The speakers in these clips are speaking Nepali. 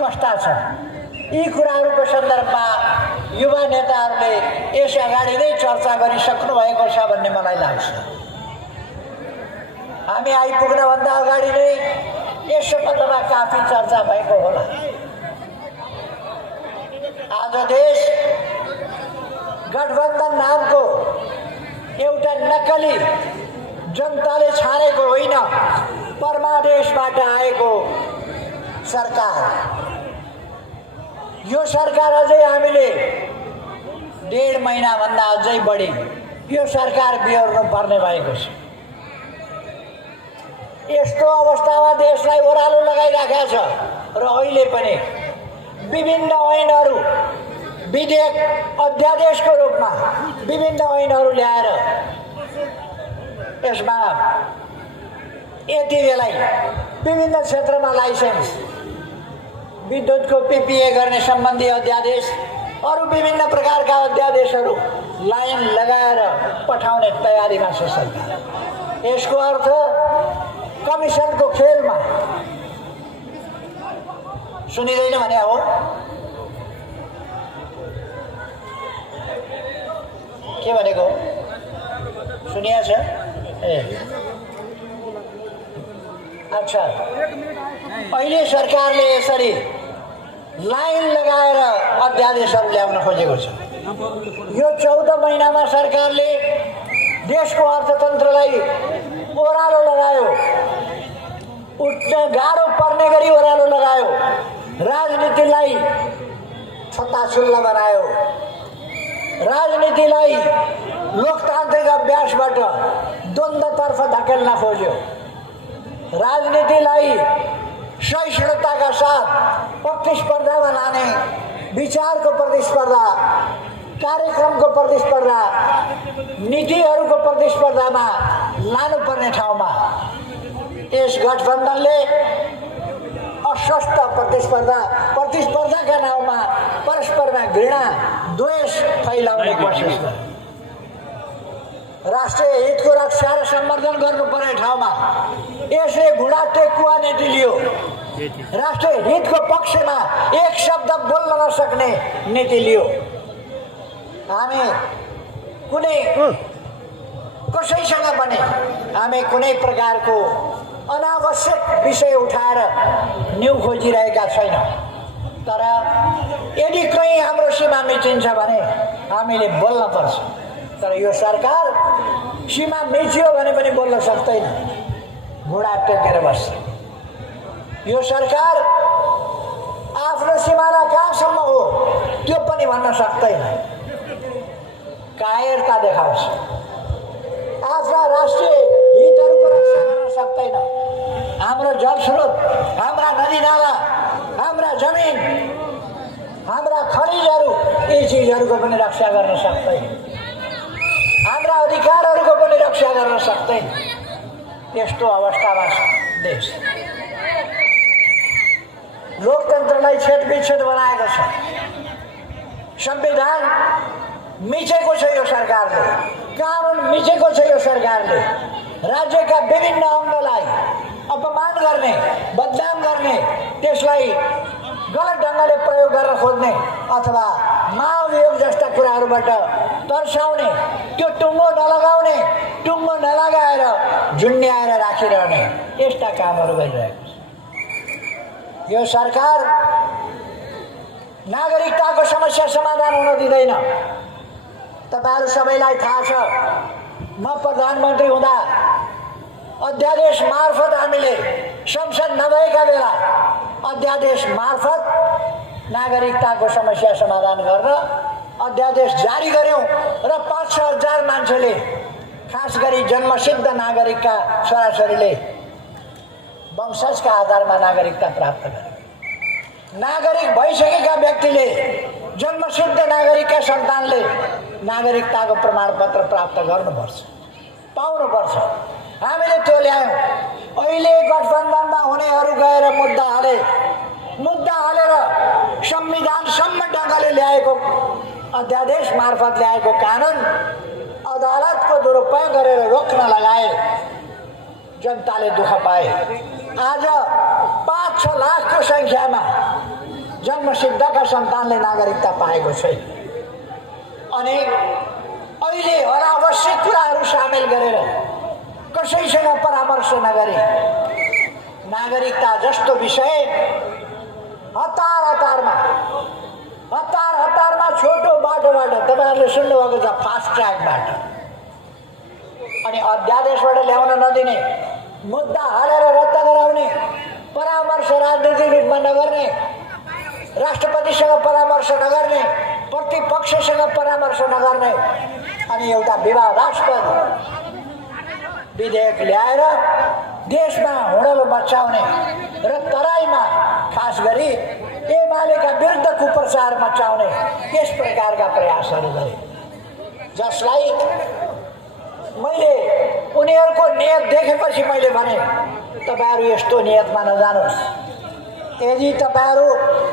कस्ता छन्। यी कुराहरूको सन्दर्भमा युवा नेताहरूले यस अगाडि नै चर्चा गरिसक्नु भएको छ भन्ने मलाई लाग्छ। हामी आइपुग्नभन्दा अगाडि नै यस सम्बन्धमा काफी चर्चा भएको होला। आज देश गठबन्धन नामको एउटा नक्कली जनताले छानेको होइन, परमादेशबाट आएको सरकार। यो सरकार अझै हामीले 1.5 महिनाभन्दा अझै बढी यो सरकार बिहोर्नु पर्ने भएको छ। यस्तो अवस्थामा देशलाई ओह्रालो लगाइराखेको छ र अहिले पनि विभिन्न ऐनहरू, विधेयक, अध्यादेशको रूपमा विभिन्न ऐनहरू ल्याएर यसमा यति बेला विभिन्न क्षेत्रमा लाइसेन्स, विद्युतको पीपीए गर्ने सम्बन्धी अध्यादेश, अरू विभिन्न प्रकारका अध्यादेशहरू लाइन लगाएर पठाउने तयारीमा छ सरकार। यसको अर्थ कमिसनको खेलमा सुनिँदैन भने हो। के भनेको सुनिया छ? ए अच्छा, अहिले सरकारले यसरी लाइन लगाएर अध्यादेशहरू ल्याउन खोजेको छ। यो 14 महिनामा सरकारले देशको अर्थतन्त्रलाई ओह्रालो लगायो, उठ्न गाह्रो पर्ने गरी ओह्रालो लगायो, राजनीतिलाई छत्ताछुल्ला बनायो, राजनीतिलाई लोकतान्त्रिक अभ्यासबाट द्वन्द्वतर्फ धकेल्न खोज्यो, राजनीतिलाई सहिष्णुताका साथ प्रतिस्पर्धामा लाने, विचारको प्रतिस्पर्धा, कार्यक्रमको प्रतिस्पर्धा, नीतिहरूको प्रतिस्पर्धामा लानुपर्ने ठाउँमा यस गठबन्धनले अस्वस्थ प्रतिस्पर्धाका नाउँमा परस्परमा घृणा, द्वेष फैलाउने कोसिस गर्यो। राष्ट्रिय हितको रक्षा र सम्वर्धन गर्नुपर्ने ठाउँमा यसले घुँडा टेकुवा नीति लियो। राष्ट्रिय हितको पक्षमा एक शब्द बोल्न नसक्ने नीति लियो। हामी कसैसँग पनि हामी कुनै प्रकारको अनावश्यक विषय उठाएर न्यु खोजिरहेका छैनौँ। तर यदि कहीँ हाम्रो सीमा मिचिन्छ भने हामीले बोल्न पर्छ। तर यो सरकार सीमा मिच्यो भने पनि बोल्न सक्दैन, घुँडा टेकेर बस्छ। यो सरकार आफ्नो सिमाना कहाँसम्म हो त्यो पनि भन्न सक्दैन, कायरता देखाउँछ। आफ्ना राष्ट्रिय हितहरूको रक्षा गर्न सक्दैन। हाम्रो जलस्रोत, हाम्रा नदीनाला, हाम्रा जमिन, हाम्रा खनिजहरू, यी चिजहरूको पनि रक्षा गर्न सक्दैन। हाम्रा अधिकारहरूको पनि रक्षा गर्न सक्दैन। यस्तो अवस्थामा छ देश। लोकतन्त्रलाई छेडविच्छेद बनाएको छ। संविधान मिचेको छ यो सरकारले, कानुन मिचेको छ यो सरकारले। राज्यका विभिन्न अङ्गलाई अपमान गर्ने, बदनाम गर्ने, त्यसलाई गलत ढङ्गले प्रयोग गर्न खोज्ने अथवा महाभियोग जस्ता कुराहरूबाट तर्साउने, त्यो टुङ्गो नलगाउने, टुङ्गो नलगाएर झुन्ड्याएर राखिरहने यस्ता कामहरू गरिरहेको छ। यो सरकार नागरिकताको समस्या समाधान हुन दिँदैन। तपाईहरु सबैलाई थाहा छ, म प्रधानमन्त्री हुँदा अध्यादेश मार्फत हामीले संसद नभएका बेला अध्यादेश मार्फत नागरिकताको समस्या समाधान गर्न अध्यादेश जारी गर्यौं र 5-6 हजार मान्छेले, खास गरी जन्मसिद्ध नागरिकका छोराछोरीले वंशजका आधारमा नागरिकता प्राप्त गरे। नागरिक भइसकेका व्यक्तिले, जन्मसिद्ध नागरिकका सन्तानले नागरिकताको प्रमाणपत्र प्राप्त गर्नुपर्छ, पाउनुपर्छ। हामीले त्यो ल्यायौं। अहिले गठबन्धनमा हुनेहरू गएर मुद्दा हालेर संविधानसम्म ढङ्गले ल्याएको अध्यादेश मार्फत ल्याएको कानुन अदालतको दुरुपयोग गरेर रोक्न लगाए। जनताले दुःख पाए। आज 5-6 लाखको सङ्ख्यामा जन्मसिद्धका सन्तानले नागरिकता पाएको छ। अनि अहिले अनावश्यक कुराहरू सामेल गरेर कसैसँग परामर्श नगरी नागरिकता जस्तो विषय हतारमा छोटो बाटोबाट तपाईँहरूले सुन्नुभएको छ, फास्ट ट्र्याकबाट अनि अध्यादेशबाट ल्याउन नदिने, मुद्दा हालेर रद्द गराउने, परामर्श राजनीतिक रूपमा नगर्ने, राष्ट्रपतिसँग परामर्श नगर्ने, प्रतिपक्षसँग परामर्श नगर्ने अनि एउटा विवादास्पद विधेयक ल्याएर देशमा हुडलो मचाउने र तराईमा खास गरी एमालेका विरुद्ध कुप्रचार मचाउने यस प्रकारका प्रयासहरू गरे, जसलाई मैले उनीहरूको नियत देखेपछि मैले भने तपाईँहरू यस्तो नियतमा नजानुहोस्। यदि तपाईँहरू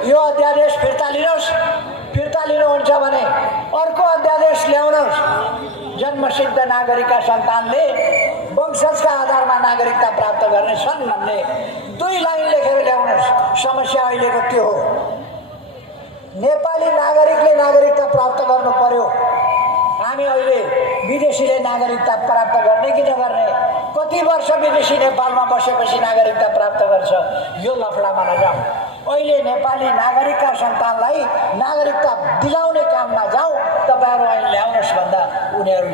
यो अध्यादेश फिर्ता लिनुहुन्छ भने अर्को अध्यादेश ल्याउनुहोस्। जन्मसिद्ध नागरिकका सन्तानले वंशजका आधारमा नागरिकता प्राप्त गर्नेछन् भन्ने 2 लाइन लेखेर ल्याउनुहोस्। समस्या अहिलेको त्यो हो, नेपाली नागरिकले नागरिकता प्राप्त गर्नु पर्यो। हामी अहिले विदेशीले नागरिकता प्राप्त गर्ने कि नगर्ने, कति वर्ष विदेशी नेपालमा बसेपछि नागरिकता प्राप्त गर्छ, यो लफडामा नजाउँ। अहिले नेपाली नागरिकका सन्तानलाई नागरिकता दिलाउने काममा जाउँ। तपाईँहरू अहिले ल्याउनुहोस् भन्दा उनीहरू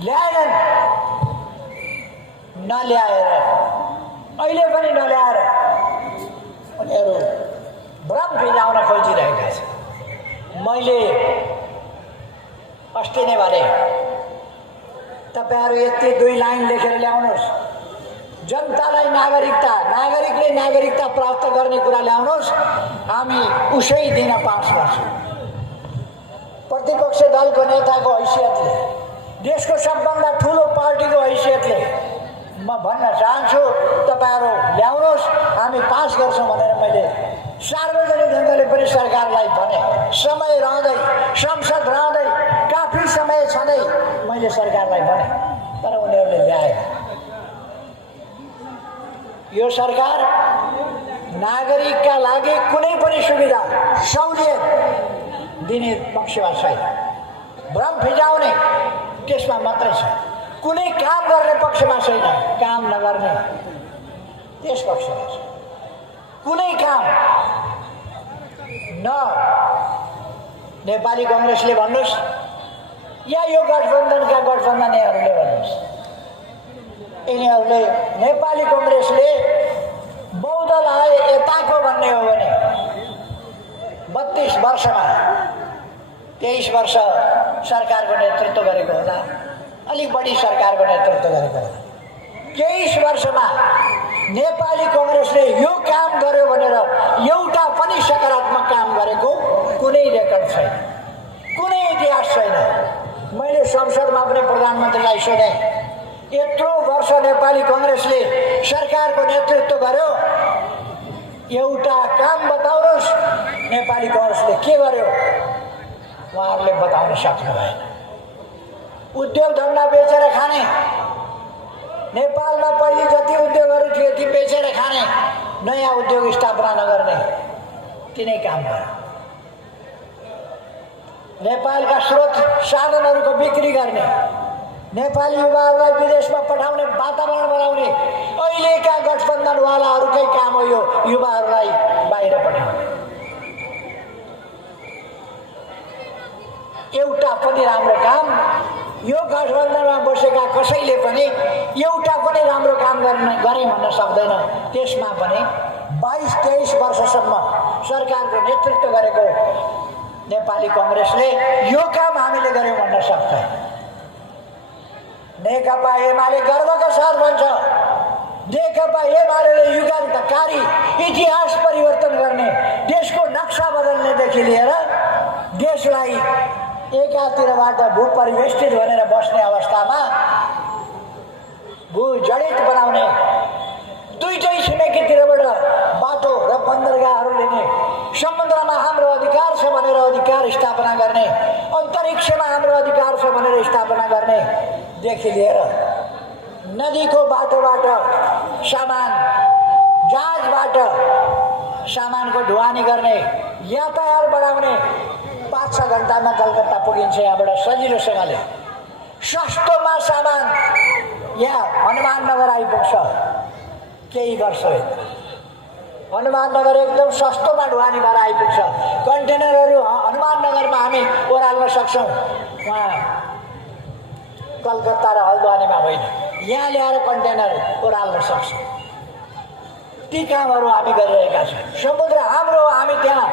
ल्याएनन्, नल्याएर अहिले पनि नल्याएर उनीहरू भ्रम फिजाउन खोजिरहेका छन्। मैले अस्ति नै भने तपाईँहरू यति 2 लाइन लेखेर ल्याउनुहोस्, जनतालाई नागरिकले नागरिकता प्राप्त गर्ने कुरा ल्याउनुहोस्, हामी उसै दिन पास गर्छौँ। प्रतिपक्ष दलको नेताको हैसियतले, देशको सबभन्दा ठुलो पार्टीको हैसियतले म भन्न चाहन्छु, तपाईँहरू ल्याउनुहोस्, हामी पास गर्छौँ भनेर मैले सार्वजनिक ढङ्गले पनि सरकारलाई भने। समय रहँदै, संसद रहँदै, काफी समय छँदै मैले सरकारलाई भने, तर उनीहरूले ल्याए। यो सरकार नागरिकका लागि कुनै पनि सुविधा सहुलियत दिने पक्षमा छैन, भ्रम फिजाउने त्यसमा मात्रै छ। कुनै काम गर्ने पक्षमा छैन, काम नगर्ने त्यस पक्षमा छ। कुनै काम न नेपाली कांग्रेसले भन्नुहोस् या यो गठबन्धनहरूले भन्नुहोस्, यिनीहरूले नेपाली कांग्रेसले बहुदललाई यताको भन्ने हो भने 32 वर्षमा 23 वर्ष सरकारको नेतृत्व गरेको होला, अलिक बढी सरकारको नेतृत्व गरेको होला। 23 वर्षमा नेपाली कांग्रेसले यो काम गर्यो भनेर एउटा पनि सकारात्मक काम गरेको कुनै रेकर्ड छैन, कुनै इतिहास छैन। मैले संसदमा पनि प्रधानमन्त्रीलाई सोधे, यत्रो वर्ष नेपाली कांग्रेसले सरकारको नेतृत्व गर्यो, एउटा काम बताउनुहोस् नेपाली कांग्रेसले के गर्यो। उहाँहरूले बताउन सक्नु भएन। उद्योग धन्दा बेचेर खाने, नेपालमा पहिले जति उद्योगहरू थियो ती बेचेर खाने, नयाँ उद्योग स्थापना नगर्ने, तिनै काम गर्यो। नेपालका स्रोत साधनहरूको बिक्री गर्ने, नेपाली युवाहरूलाई विदेशमा पठाउने वातावरण बनाउने अहिलेका गठबन्धनवालाहरूकै काम हो यो युवाहरूलाई बाहिर पठाउने। एउटा पनि राम्रो काम यो गठबन्धनमा बसेका कसैले पनि एउटा पनि राम्रो काम गरे भन्न सक्दैन। त्यसमा पनि 22-23 वर्षसम्म सरकारको नेतृत्व गरेको नेपाली कांग्रेसले यो काम हामीले गर्यौं भन्न सक्दैन। नेकपा एमाले गर्वका साथ भन्छ, नेकपा एमाले युगान्तकारी इतिहास परिवर्तन गर्ने, देशको नक्सा बदल्नेदेखि लिएर देशलाई एकातिरबाट भूपरिवेष्टित भनेर बस्ने अवस्थामा भूजडित बनाउने, दुईटै छिमेकीतिरबाट बाटो र बन्दरगाहहरू लिने, समुद्रमा हाम्रो अधिकार छ भनेर अधिकार स्थापना गर्ने, अन्तरिक्षमा हाम्रो अधिकार छ भनेर स्थापना गर्ने देखि लिएर नदीको बाटोबाट सामान जहाजबाट सामानको ढुवानी गर्ने, यातायात बढाउने, 5-6 घन्टामा कलकत्ता पुगिन्छ यहाँबाट सजिलोसँगले। सस्तोमा सामान यहाँ हनुमान नगर आइपुग्छ केही वर्ष हनुमान नगर एकदम सस्तोमा ढुवानी भएर आइपुग्छ। कन्टेनरहरू हनुमान नगरमा हामी ओह्राल्न सक्छौँ, वहाँ कलकत्ता र हल्द्वानीमा होइन। यहाँ ल्याएर कन्टेनर ओह्राल्न सक्छौँ। ती कामहरू हामी गरिरहेका छौँ। समुद्र हाम्रो, हामी त्यहाँ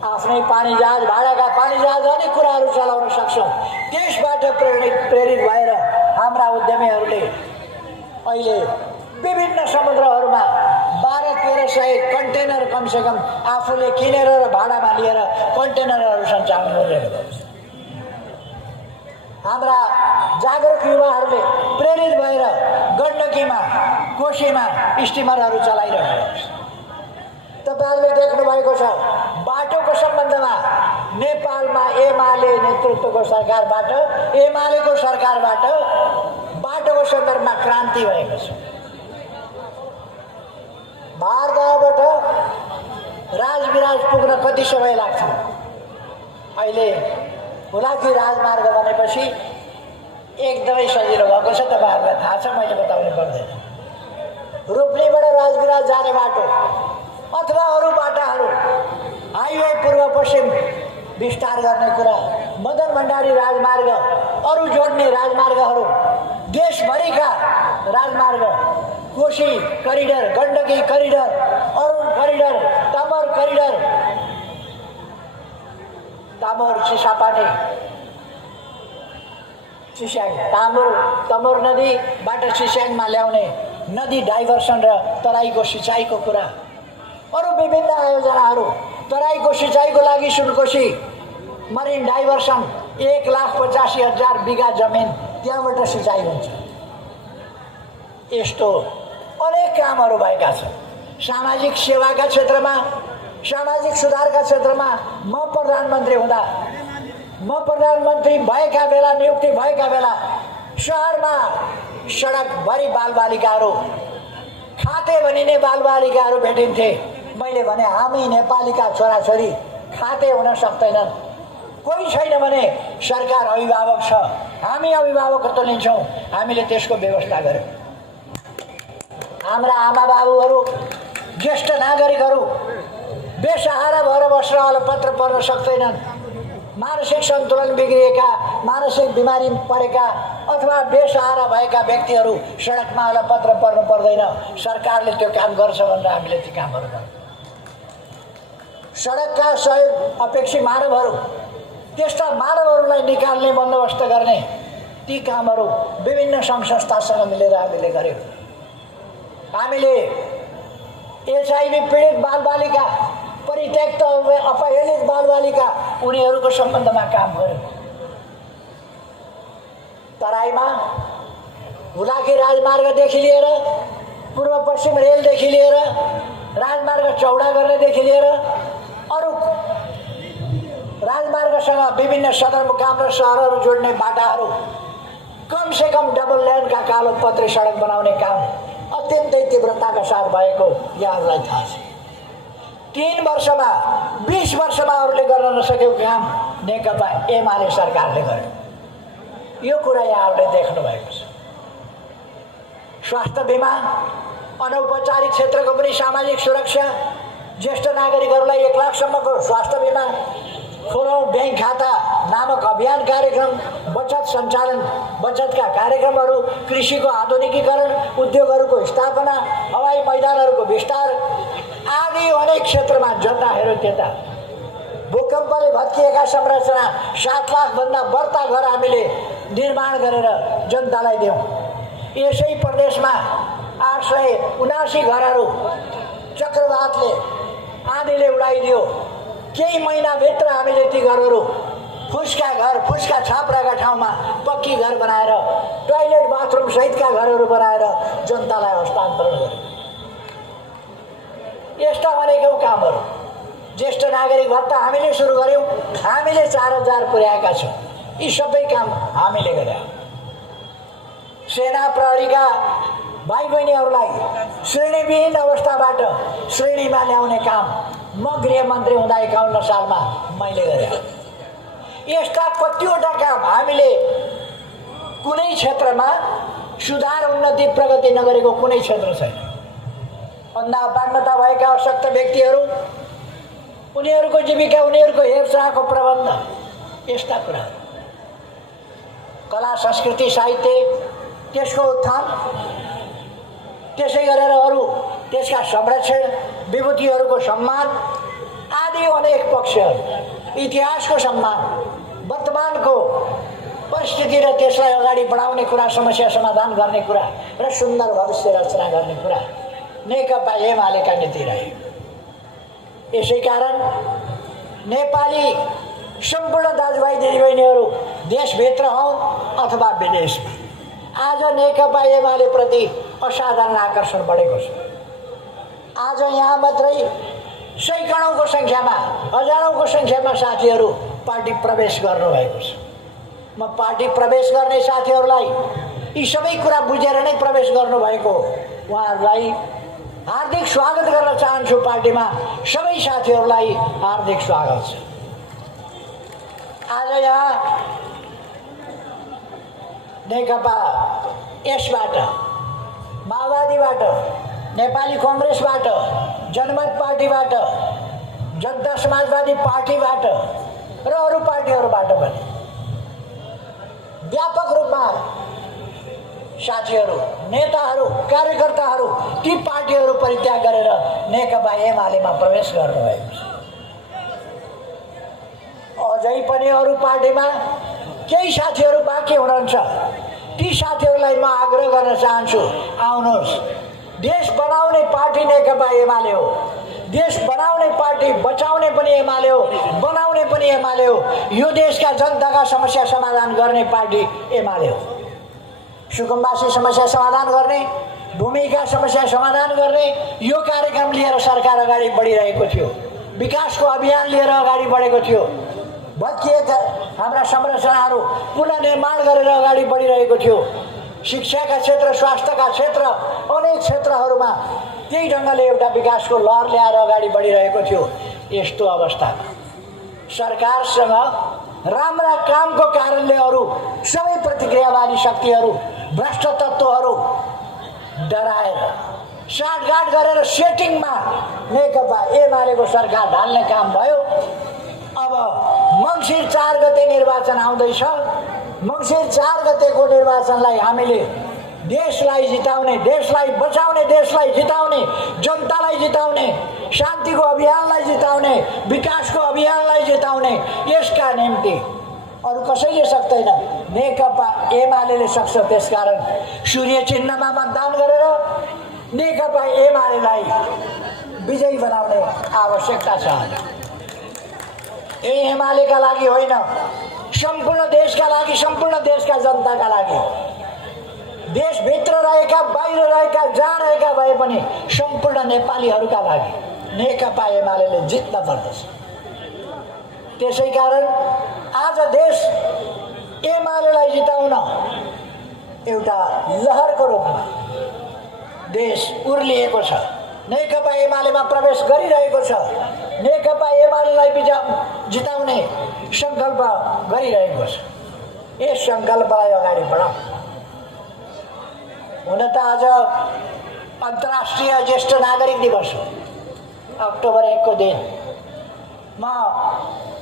आफ्नै पानी जहाज, भाडाका पानी जहाज, अनेक कुराहरू चलाउन सक्छौँ। त्यसबाट प्रेरित भएर हाम्रा उद्यमीहरूले अहिले विभिन्न समुद्रहरूमा 1200-1300 कन्टेनर कमसेकम आफूले किनेर र भाडामा लिएर कन्टेनरहरू सञ्चालन गरिरहेका छन्। हाम्रा जागरुक युवाहरूले प्रेरित भएर गण्डकीमा, कोशीमा स्टिमरहरू चलाइरहेका छन्। तपाईँहरूले देख्नुभएको छ बाटोको सम्बन्धमा नेपालमा एमाले नेतृत्वको सरकारबाट, एमालेको सरकारबाट बाटोको सन्दर्भमा क्रान्ति भएको छ। भारतबाट राजविराज पुग्न कति समय लाग्थ्यो, अहिले हुलाकी राजमार्ग बनेपछि एकदमै सजिलो भएको छ। तपाईँहरूलाई थाहा छ, मैले बताउनु पर्दैन। रूपनीबाट राजविराज जाने बाटो अथवा अरू बाटाहरू, हाइवे पूर्व पश्चिम विस्तार गर्ने कुरा, मदन भण्डारी राजमार्ग, अरू जोड्ने राजमार्गहरू, देशभरिका राजमार्ग, Koshi corridor, Gandaki corridor, Arun corridor, Tamor corridor, Tamor Chisapani, Chisyang, Tamor नदीबाट चिस्याङमा ल्याउने नदी डाइभर्सन र तराईको सिँचाइको कुरा, अरू विभिन्न आयोजनाहरू। तराईको सिँचाइको लागि सुनकोशी मरिन डाइभर्सन, 1,85,000 बिघा जमिन त्यहाँबाट सिँचाइ हुन्छ। यस्तो अनेक कामहरू भएका छन्। सामाजिक सेवाका क्षेत्रमा, सामाजिक सुधारका क्षेत्रमा म प्रधानमन्त्री हुँदा, म प्रधानमन्त्री भएका बेला, नियुक्ति भएका बेला सहरमा सडकभरि बालबालिकाहरू, खाते भनिने बालबालिकाहरू भेटिन्थे। मैले भने हामी नेपालीका छोराछोरी खाते हुन सक्दैनन्, कोही छैन भने सरकार अभिभावक छ, हामी अभिभावकत्व लिन्छौँ। हामीले त्यसको व्यवस्था गर्यौँ। हाम्रा आमा बाबुहरू, ज्येष्ठ नागरिकहरू बेसहारा भएर बस्न अलपत्र पर्न सक्दैनन्। मानसिक सन्तुलन बिग्रिएका, मानसिक बिमारी परेका अथवा बेसहारा भएका व्यक्तिहरू सडकमा अलपत्र पर्नु पर्दैन। सरकारले त्यो काम गर्छ भनेर हामीले ती कामहरू गर्छौँ। सडकका सहयोग अपेक्षी मानवहरू, त्यस्ता मानवहरूलाई निकाल्ने बन्दोबस्त गर्ने ती कामहरू विभिन्न सङ्घ संस्थासँग मिलेर हामीले गर्यौँ। हामीले एचआईभी पीडित बालबालिका, परित्यक्त अपहेलित बालबालिका, उनीहरूको सम्बन्धमा काम गर्यौँ। तराईमा हुलाकी राजमार्गदेखि लिएर, पूर्व पश्चिम रेलदेखि लिएर, राजमार्ग चौडा गर्नेदेखि लिएर अरू राजमार्गसँग विभिन्न सदरमुकाम र सहरहरू जोड्ने बाटाहरू, कमसेकम डबल लेनका कालोपत्री सडक बनाउने काम अत्यन्तै तीव्रताका साथ भएको यहाँहरूलाई थाहा छ। 3 वर्षमा, 20 वर्षमा अरूले गर्न नसकेको काम नेकपा एमाले सरकारले गर्यो। यो कुरा यहाँहरूले देख्नु भएको छ। स्वास्थ्य बिमा, अनौपचारिक क्षेत्रको पनि सामाजिक सुरक्षा, ज्येष्ठ नागरिकहरूलाई 1 लाखसम्मको स्वास्थ्य बिमा, खोलौँ ब्याङ्क खाता नामक अभियान कार्यक्रम, बचत सञ्चालन, बचतका कार्यक्रमहरू, कृषिको आधुनिकीकरण, उद्योगहरूको स्थापना, हवाई मैदानहरूको विस्तार आदि अनेक क्षेत्रमा जनता हेऱ्यो त्यता। भूकम्पले भत्किएका संरचना 7 लाखभन्दा बढ्ता घर हामीले निर्माण गरेर जनतालाई दियौँ। यसै प्रदेशमा 879 घरहरू चक्रवातले, आँधीले उडाइदियो। केही महिनाभित्र हामीले ती घरहरू फुस्का छाप्राका ठाउँमा पक्की घर बनाएर, टोयलेट बाथरुम सहितका घरहरू बनाएर जनतालाई हस्तान्तरण गर्यौँ। यस्ता अनेकौँ कामहरू। ज्येष्ठ नागरिक भत्ता हामीले सुरु गर्यौँ, हामीले 4000 पुर्याएका छौँ। यी सबै काम हामीले गरे। सेना प्रहरीका भाइ बहिनीहरूलाई श्रेणीविहीन अवस्थाबाट श्रेणीमा ल्याउने काम म गृहमन्त्री हुँदा 51 सालमा मैले गरेँ। यस्ता कतिवटा काम हामीले कुनै क्षेत्रमा सुधार उन्नति प्रगति नगरेको कुनै क्षेत्र छैन। अन्धा बाग्नता भएका अशक्त व्यक्तिहरू, उनीहरूको जीविका, उनीहरूको हेरचाहको प्रबन्ध, यस्ता कुराहरू, कला संस्कृति साहित्य त्यसको उत्थान, त्यसै गरेर अरू त्यसका संरक्षण, विभूतिहरूको सम्मान आदि अनेक पक्षहरू, इतिहासको सम्मान, वर्तमानको परिस्थिति र त्यसलाई अगाडि बढाउने कुरा, समस्या समाधान गर्ने कुरा र सुन्दर भविष्य रचना गर्ने कुरा नेकपा एमालेका नीति रह्यो। यसै कारण नेपाली सम्पूर्ण दाजुभाइ दिदीबहिनीहरू देशभित्र हौँ अथवा विदेशमा, आज नेकपा एमाले प्रति असाधारण आकर्षण बढेको छ। आज यहाँ मात्रै सैकडौँको सङ्ख्यामा, हजारौँको सङ्ख्यामा साथीहरू पार्टी प्रवेश गर्नुभएको छ। म पार्टी प्रवेश गर्ने साथीहरूलाई यी सबै कुरा बुझेर नै प्रवेश गर्नुभएको उहाँहरूलाई हार्दिक स्वागत गर्न चाहन्छु। पार्टीमा सबै साथीहरूलाई हार्दिक स्वागत छ। आज यहाँ नेकपा यसबाट, माओवादीबाट, नेपाली कङ्ग्रेसबाट, जनमत पार्टीबाट, जनता समाजवादी पार्टीबाट र अरू पार्टीहरूबाट पनि व्यापक रूपमा साथीहरू, नेताहरू, कार्यकर्ताहरू ती पार्टीहरू परित्याग गरेर नेकपा एमालेमा प्रवेश गर्नुभएको छ। अझै पनि अरू पार्टीमा केही साथीहरू बाँकी हुनुहुन्छ। ती साथीहरूलाई म आग्रह गर्न चाहन्छु, आउनुहोस्। देश बनाउने पार्टी नेकपा एमाले हो। देश बनाउने पार्टी, बचाउने पनि एमाले हो, बनाउने पनि एमाले हो। यो देशका जनताका समस्या समाधान गर्ने पार्टी एमाले हो। सुकुम्बासी समस्या समाधान गर्ने, भूमिका समस्या समाधान गर्ने यो कार्यक्रम लिएर सरकार अगाडि बढिरहेको थियो। विकासको अभियान लिएर अगाडि बढेको थियो। भत्किएका हाम्रा संरचनाहरू पुनर्निर्माण गरेर अगाडि बढिरहेको थियो। शिक्षाका क्षेत्र, स्वास्थ्यका क्षेत्र, अनेक क्षेत्रहरूमा त्यही ढङ्गले एउटा विकासको लहर ल्याएर अगाडि बढिरहेको थियो। यस्तो अवस्थामा सरकारसँग राम्रा कामको कारणले अरू सबै प्रतिक्रियावादी शक्तिहरू, भ्रष्ट तत्त्वहरू डराएर साँठगाँठ गरेर सेटिङमा नेकपा एमालेको सरकार ढाल्ने काम भयो। अब मङ्सिर 4 गते निर्वाचन आउँदैछ। मङ्सिर 4 गतेको निर्वाचनलाई हामीले देशलाई जिताउने, देशलाई बचाउने, देशलाई जिताउने, जनतालाई जिताउने, शान्तिको अभियानलाई जिताउने, विकासको अभियानलाई जिताउने, यसका निम्ति अरू कसैले सक्दैन, नेकपा एमाले सक्छ। त्यसकारण सूर्य चिन्हमा मतदान गरेर नेकपा एमालेलाई विजयी बनाउने आवश्यकता छ। यो एमालेका लागि होइन, सम्पूर्ण देशका लागि, सम्पूर्ण देशका जनताका लागि, देशभित्र रहेका, बाहिर रहेका, जहाँ रहेका भए पनि सम्पूर्ण नेपालीहरूका लागि नेकपा एमाले जित्न पर्दछ। त्यसै कारण आज देश एमालेलाई जिताउन एउटा लहरको रूपमा देश उर्लिएको छ। नेकपा एमालेमा प्रवेश गरिरहेको छ। नेकपा एमालेलाई जिताउने सङ्कल्प गरिरहेको छ। यस सङ्कल्पलाई अगाडि बढाउँ। हुन त आज अन्तर्राष्ट्रिय ज्येष्ठ नागरिक दिवस हो, अक्टोबर 1 को दिन। म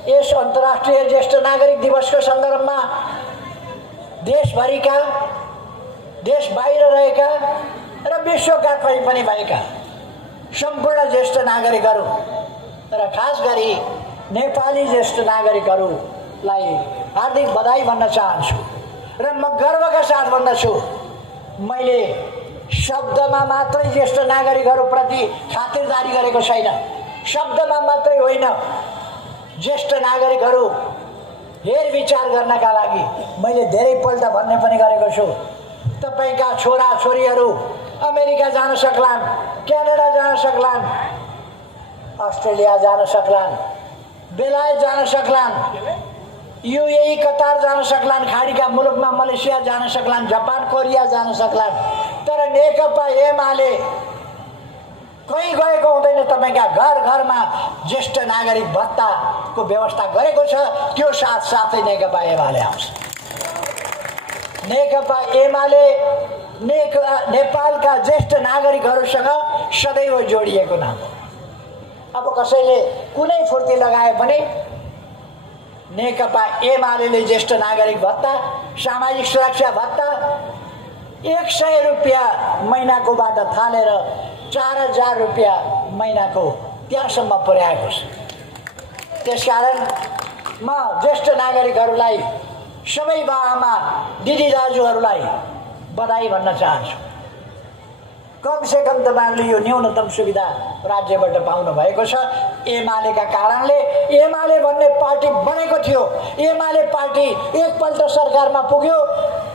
यस अन्तर्राष्ट्रिय ज्येष्ठ नागरिक दिवसको सन्दर्भमा देशभरिका, देश बाहिर रहेका र विश्वका कहीँ पनि भएका सम्पूर्ण ज्येष्ठ नागरिकहरू र खास गरी नेपाली ज्येष्ठ नागरिकहरूलाई हार्दिक बधाई भन्न चाहन्छु। र म गर्वका साथ भन्दछु, मैले शब्दमा मात्रै ज्येष्ठ नागरिकहरूप्रति खातिरदारी गरेको छैन। शब्दमा मात्रै होइन, ज्येष्ठ नागरिकहरू हेरविचार गर्नका लागि मैले धेरैपल्ट भन्ने पनि गरेको छु। तपाईँका छोरा छोरीहरू अमेरिका जान सक्लान्, क्यानाडा जान सक्लान्, अस्ट्रेलिया जान सक्लान्, बेलायत जान सक्लान्, युएई कतार जान सक्लान्, खाडीका मुलुकमा मलेसिया जान सक्लान्, जापान कोरिया जान सक्लान्, तर नेकपा एमाले कहीँ गएको हुँदैन। तपाईँका घर घरमा ज्येष्ठ नागरिक भत्ताको व्यवस्था गरेको छ। त्यो साथसाथै नेकपा एमाले आउँछ। नेकपा एमाले नेपालका ज्येष्ठ नागरिकहरूसँग सदैव जोडिएको नाम हो। अब कसैले कुनै फुर्ती लगाए भने नेकपा एमाले ज्येष्ठ नागरिक भत्ता, सामाजिक सुरक्षा भत्ता 100 रुपियाँ महिनाकोबाट थालेर 4000 रुपियाँ महिनाको त्यहाँसम्म पुर्याएको छ। त्यसकारण म ज्येष्ठ नागरिकहरूलाई, सबै बाआमा दिदी दाजुहरूलाई बधाई भन्न चाहन्छु। कमसेकम तपाईँहरूले यो न्यूनतम सुविधा राज्यबाट पाउनु भएको छ। एमालेका कारणले एमाले भन्ने पार्टी बनेको थियो। एमाले पार्टी एकपल्ट सरकारमा पुग्यो,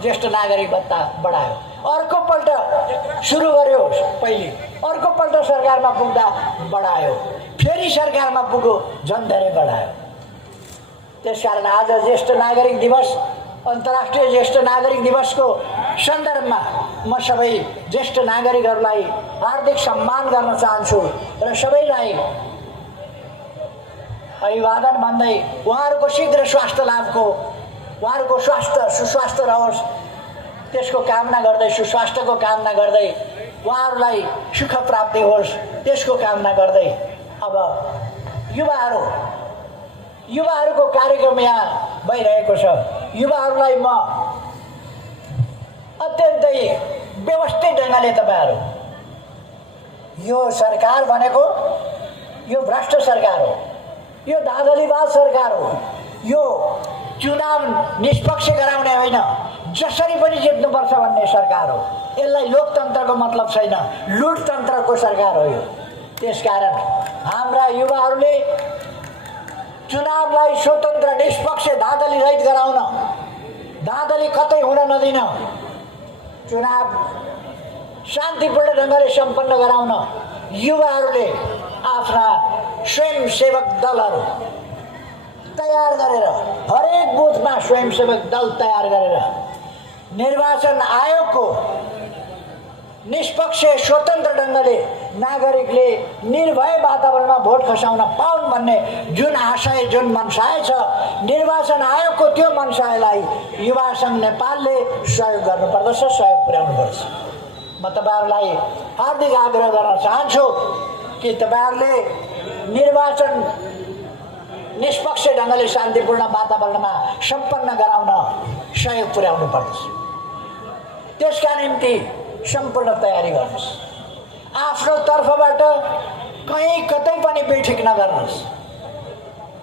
ज्येष्ठ नागरिक भत्ता बढायो। अर्कोपल्ट सुरु गर्यो, पहिले अर्कोपल्ट सरकारमा पुग्दा बढायो, फेरि सरकारमा पुग्यो, झन् धेरै बढायो। त्यसकारण आज ज्येष्ठ नागरिक दिवस, अन्तर्राष्ट्रिय ज्येष्ठ नागरिक दिवसको सन्दर्भमा म सबै ज्येष्ठ नागरिकहरूलाई हार्दिक सम्मान गर्न चाहन्छु र सबैलाई अभिवादन भन्दै उहाँहरूको शीघ्र स्वास्थ्य लाभको, उहाँहरूको सुस्वास्थ्य रहोस् त्यसको कामना गर्दै, सुस्वास्थ्यको कामना गर्दै, उहाँहरूलाई सुख प्राप्ति होस् त्यसको कामना गर्दै अब युवाहरूको कार्यक्रम यहाँ भइरहेको छ। युवाहरूलाई म अत्यन्तै व्यवस्थित ढङ्गले तपाईँहरू, यो सरकार भनेको यो भ्रष्ट सरकार हो, यो धाँधलीबाज सरकार हो, यो चुनाव निष्पक्ष गराउने होइन, जसरी पनि जित्नुपर्छ भन्ने सरकार हो। यसलाई लोकतन्त्रको मतलब छैन, लुटतन्त्रको सरकार हो यो। त्यसकारण हाम्रा युवाहरूले चुनावलाई स्वतन्त्र निष्पक्ष धाँधली रहित गराउन, धाँधली कतै हुन नदिन, चुनाव शान्तिपूर्ण ढङ्गले सम्पन्न गराउन युवाहरूले आफ्ना स्वयंसेवक दलहरू तयार गरेर, हरेक बुथमा स्वयंसेवक दल तयार गरेर निर्वाचन आयोगको निष्पक्ष स्वतन्त्र ढङ्गले नागरिकले निर्भय वातावरणमा भोट खसाउन पाउन् भन्ने जुन आशय, जुन मनसाय छ, निर्वाचन आयोगको त्यो मनसायलाई युवा सङ्घ नेपालले सहयोग गर्नुपर्दछ, सहयोग पुर्याउनुपर्छ। म तपाईँहरूलाई हार्दिक आग्रह गर्न चाहन्छु कि तपाईँहरूले निर्वाचन निष्पक्ष ढङ्गले शान्तिपूर्ण वातावरणमा सम्पन्न गराउन सहयोग पुर्याउनु पर्दछ। त्यसका निम्ति सम्पूर्ण तयारी गर्नुहोस्। आफ्नो तर्फबाट कहीँ कतै पनि बेठिक नगर्नुहोस्,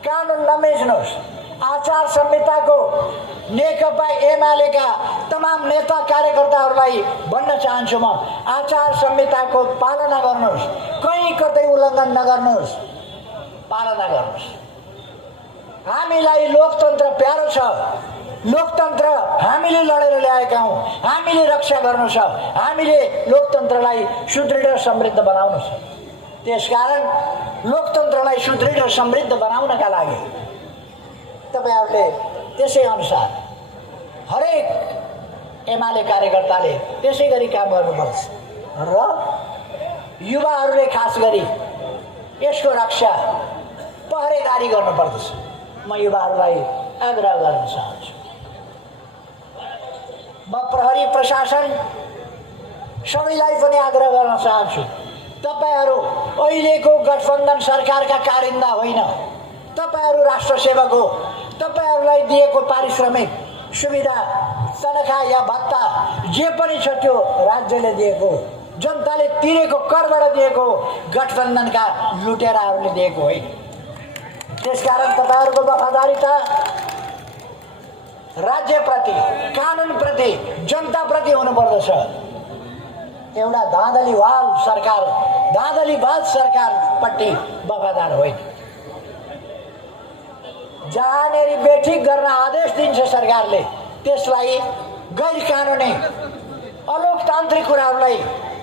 कानुन नमेच्नुहोस्। आचार संहिताको नेकपा एमालेका तमाम नेता कार्यकर्ताहरूलाई भन्न चाहन्छु म, आचार संहिताको पालना गर्नुहोस्, कहीँ कतै उल्लङ्घन नगर्नुहोस्, पालना गर्नुहोस्। हामीलाई लोकतन्त्र प्यारो छ, लोकतन्त्र हामीले लडेर ल्याएका हौँ, हामीले रक्षा गर्नु छ, हामीले लोकतन्त्रलाई सुदृढ र समृद्ध बनाउनु छ। त्यसकारण लोकतन्त्रलाई सुदृढ र समृद्ध बनाउनका लागि तपाईँहरूले त्यसै अनुसार हरेक एमाले कार्यकर्ताले त्यसै गरी काम गर्नुपर्छ र युवाहरूले खास गरी यसको रक्षा, पहरेदारी गर्नुपर्दछ। म युवाहरूलाई आग्रह गर्न चाहन्छु। म प्रहरी प्रशासन सबैलाई पनि आग्रह गर्न चाहन्छु, तपाईँहरू अहिलेको गठबन्धन सरकारका कारिन्दा होइन, तपाईँहरू राष्ट्र सेवक हो। तपाईँहरूलाई दिएको पारिश्रमिक सुविधा, तनखा या भत्ता जे पनि छ त्यो राज्यले दिएको, जनताले तिरेको करबाट दिएको, गठबन्धनका लुटेराहरूले दिएको होइन। त्यसकारण तपाईँहरूको वफादारीता राज्यप्रति, कानुनप्रति, जनताप्रति हुनुपर्दछ। एउटा धाँधलीबाज सरकारपट्टि वफादार होइन। जहाँनेरि बेठिक गर्न आदेश दिन्छ सरकारले, त्यसलाई गैर कानुनी अलोकतान्त्रिक कुराहरूलाई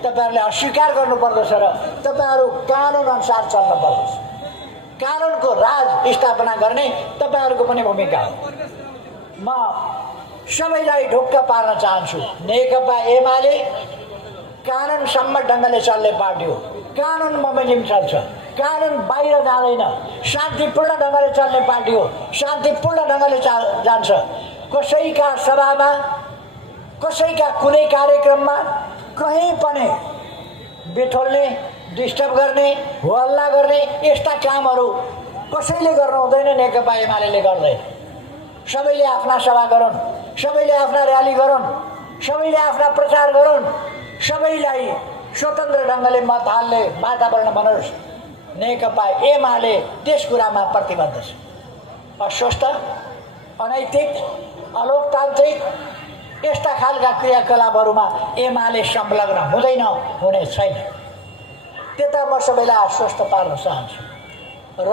तपाईँहरूले अस्वीकार गर्नुपर्दछ र तपाईँहरू कानुन अनुसार चल्न पर्दछ। कानुनको राज स्थापना गर्ने तपाईँहरूको पनि भूमिका हो। म सबैलाई ढुक्क पार्न चाहन्छु। नेकपा एमाले कानुनसम्म ढङ्गले चल्ने पार्टी हो। कानुन बमोजिम चल्छ, कानुन बाहिर जाँदैन, शान्तिपूर्ण ढङ्गले चल्ने पार्टी हो, शान्तिपूर्ण ढङ्गले जान्छ। कसैका सभामा, कसैका कुनै कार्यक्रममा कहीँ पनि बेठोल्ने, डिस्टर्ब गर्ने, हल्ला गर्ने यस्ता कामहरू कसैले गर्नु हुँदैन। नेकपा एमाले गर्दैन। सबैले आफ्ना सभा गरून्, सबैले आफ्ना र्याली गरून्, सबैले आफ्ना प्रचार गरून्, सबैलाई स्वतन्त्र ढङ्गले मत हाल्ने वातावरण बनोस्। नेकपा एमाले त्यस कुरामा प्रतिबद्ध छ। अस्वस्थ, अनैतिक, अलोकतान्त्रिक यस्ता खालका क्रियाकलापहरूमा एमाले संलग्न हुँदैन, हुने छैन। त्यता म सबैलाई आश्वस्त पार्न चाहन्छु। र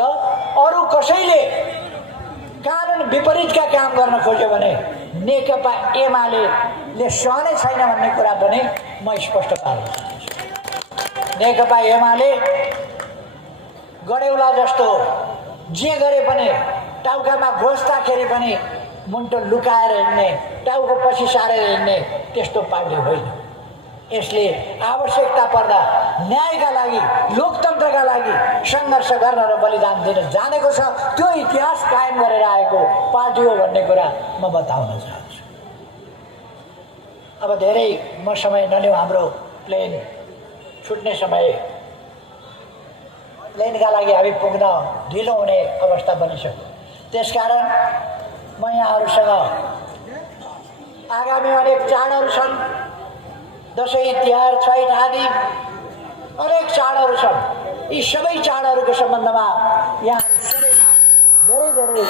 अरू कसैले कानुन विपरीतका काम गर्न खोज्यो भने नेकपा एमाले सहने छैन भन्ने कुरा पनि म स्पष्ट पार्न चाहन्छु। नेकपा एमाले गडेउला जस्तो जे गरे पनि, टाउकामा घोस्दाखेरि पनि मुन्टो लुकाएर हिँड्ने, टाउको पछि सारेर हिँड्ने त्यस्तो पार्टी होइन। यसले आवश्यकता पर्दा न्यायका लागि, लोकतन्त्रका लागि सङ्घर्ष गर्न र बलिदान दिन जानेको छ। त्यो इतिहास कायम गरेर आएको पार्टी हो भन्ने कुरा म बताउन चाहन्छु। अब धेरै म समय नलिउँ, हाम्रो प्लेन छुट्ने समय, प्लेनका लागि हामी पुग्न ढिलो हुने अवस्था बनिसक्यो। त्यसकारण म यहाँहरूसँग आगामी अनेक चाडहरू छन्, दसैँ, तिहार, छैठ आदि अनेक चाडहरू छन्। यी सबै चाडहरूको सम्बन्धमा यहाँ सबैमा धेरै धेरै